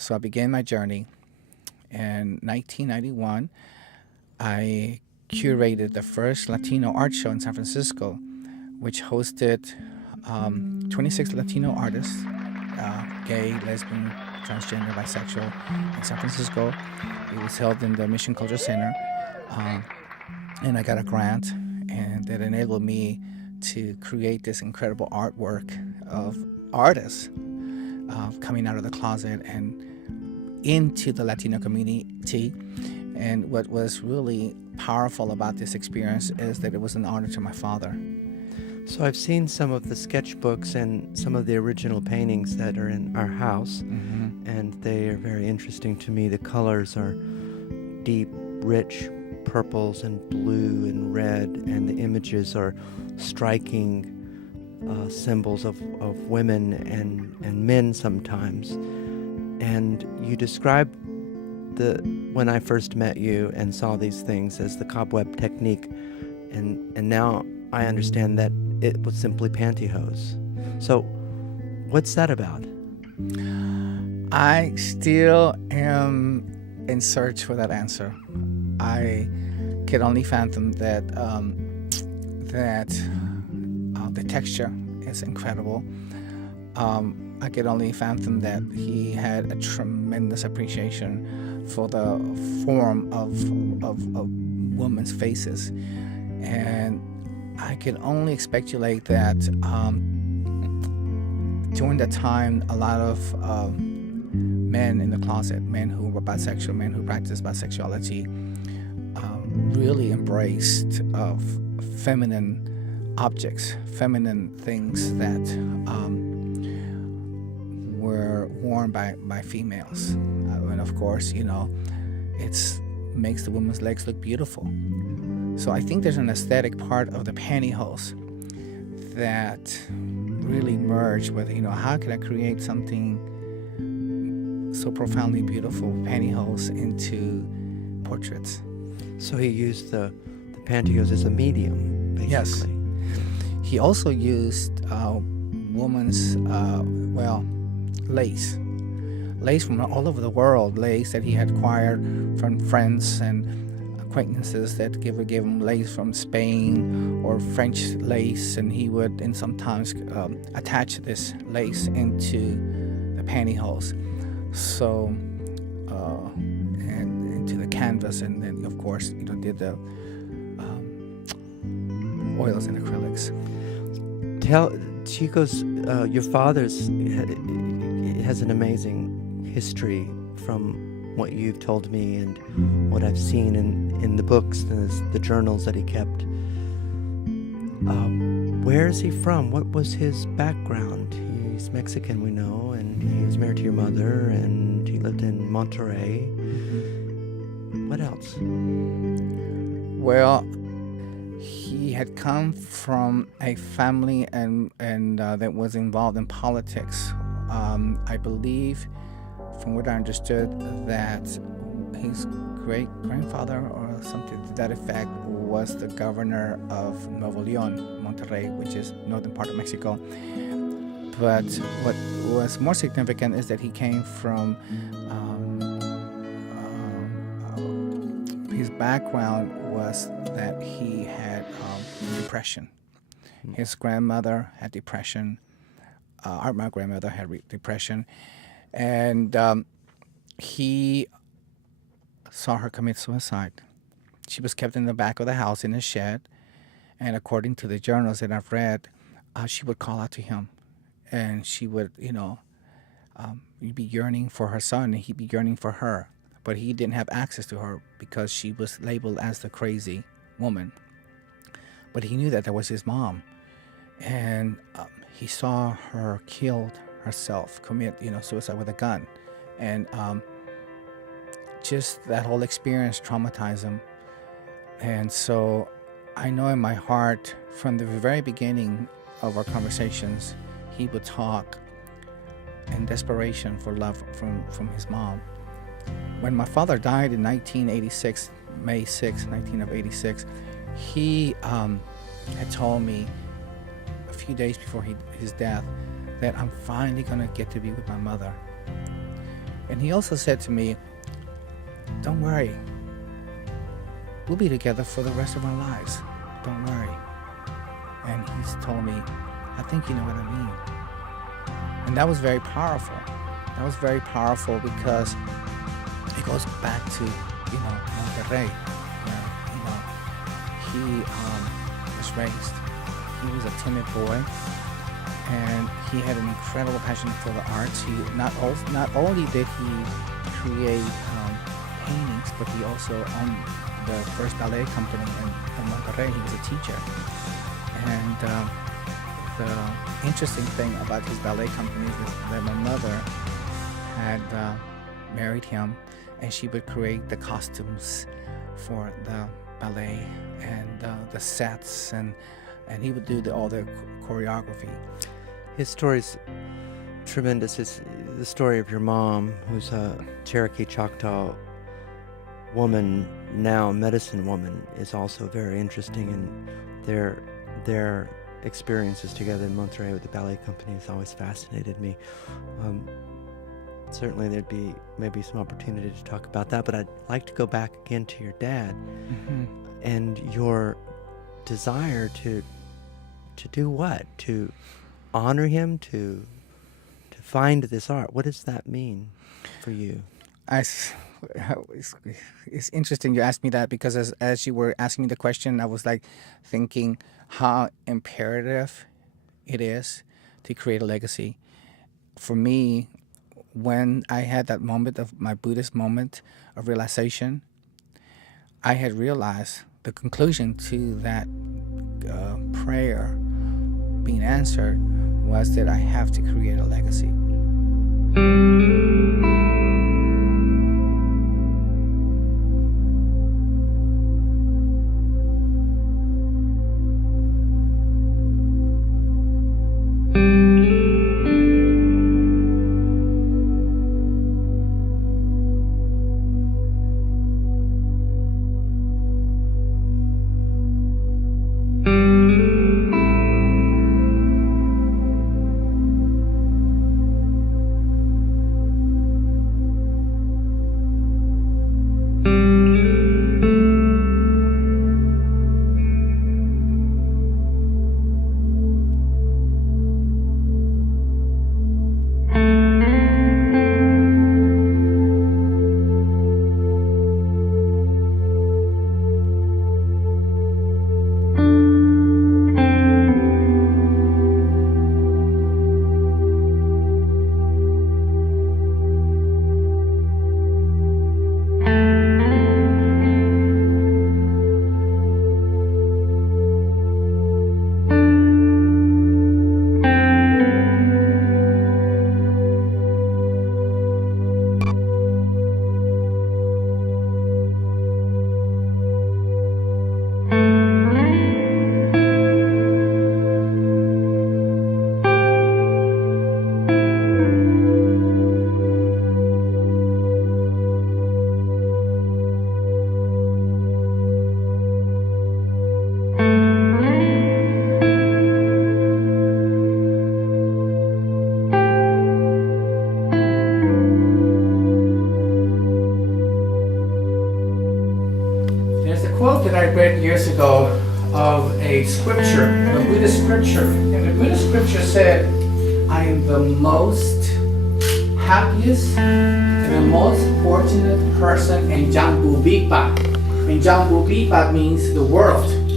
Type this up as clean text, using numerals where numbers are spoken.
So I began my journey. In 1991, I curated the first Latino art show in San Francisco, which hosted 26 Latino artists, gay, lesbian, transgender, bisexual, in San Francisco. It was held in the Mission Culture Center, um, and I got a grant, and that enabled me to create this incredible artwork of artists coming out of the closet and into the Latino community. And what was really powerful about this experience is that it was an honor to my father. So I've seen some of the sketchbooks and some of the original paintings that are in our house, and they are very interesting to me. The colors are deep, rich purples and blue and red, and the images are striking symbols of women and men sometimes. And you described when I first met you and saw these things as the cobweb technique, and now I understand that it was simply pantyhose. So what's that about? I still am in search for that answer. I could only fathom that the texture is incredible. I could only fathom that he had a tremendous appreciation for the form of women's faces, and I could only speculate that during that time, a lot of men in the closet, men who were bisexual, men who practiced bisexuality, really embraced of feminine objects, feminine things that were worn by females. And of course, it makes the woman's legs look beautiful. So I think there's an aesthetic part of the pantyhose that really merged with, how can I create something so profoundly beautiful, pantyhose, into portraits. So he used the pantyhose as a medium, basically. Yes. He also used woman's, lace from all over the world, lace that he had acquired from friends and acquaintances that gave him lace from Spain or French lace, and he would sometimes attach this lace into the pantyhose, so and into the canvas, and then of course did the oils and acrylics. Tell Chico's, your father's has an amazing history from what you've told me and what I've seen in the books, the journals that he kept. Where is he from? What was his background? He's Mexican, we know, and he was married to your mother, and he lived in Monterey. What else? Well, he had come from a family and that was involved in politics. I believe, from what I understood, that his great-grandfather or something to that effect was the governor of Nuevo León, Monterrey, which is northern part of Mexico. But what was more significant is that he came from his background was that he had depression. His grandmother had depression. My grandmother had depression, and he saw her commit suicide. She was kept in the back of the house in a shed, and according to the journals that I've read, she would call out to him, and she would, be yearning for her son, and he'd be yearning for her, but he didn't have access to her because she was labeled as the crazy woman. But he knew that was his mom, and he saw her killed herself, commit, suicide with a gun, and just that whole experience traumatized him. And so I know in my heart, from the very beginning of our conversations, he would talk in desperation for love from his mom. When my father died in 1986, May 6, 1986, he had told me a few days before his death that I'm finally going to get to be with my mother. And he also said to me, don't worry, we'll be together for the rest of our lives. Don't worry. And he's told me, I think you know what I mean. And that was very powerful. That was very powerful because it goes back to, Monterrey, where, he was raised. He was a timid boy, and he had an incredible passion for the arts. He not only did he create paintings, but he also owned the first ballet company in Monterrey. He was a teacher. And the interesting thing about his ballet company is that my mother had married him, and she would create the costumes for the ballet and the sets, and he would do all the choreography. His story's tremendous. It's the story of your mom, who's a Cherokee Choctaw woman, now medicine woman, is also very interesting, and their experiences together in Monterrey with the ballet company has always fascinated me. Certainly there'd be maybe some opportunity to talk about that, but I'd like to go back again to your dad and your desire to do what? To honor him, to find this art. What does that mean for you? It's interesting you asked me that, because as you were asking me the question, I was like thinking how imperative it is to create a legacy. For me, when I had that moment of my Buddhist moment of realization, I had realized the conclusion to that prayer being answered was that I have to create a legacy. Quote that I read years ago of a scripture, a Buddhist scripture. And the Buddhist scripture said, I am the most happiest and the most fortunate person in Jambu Bipa. And Jambu Bipa means the world.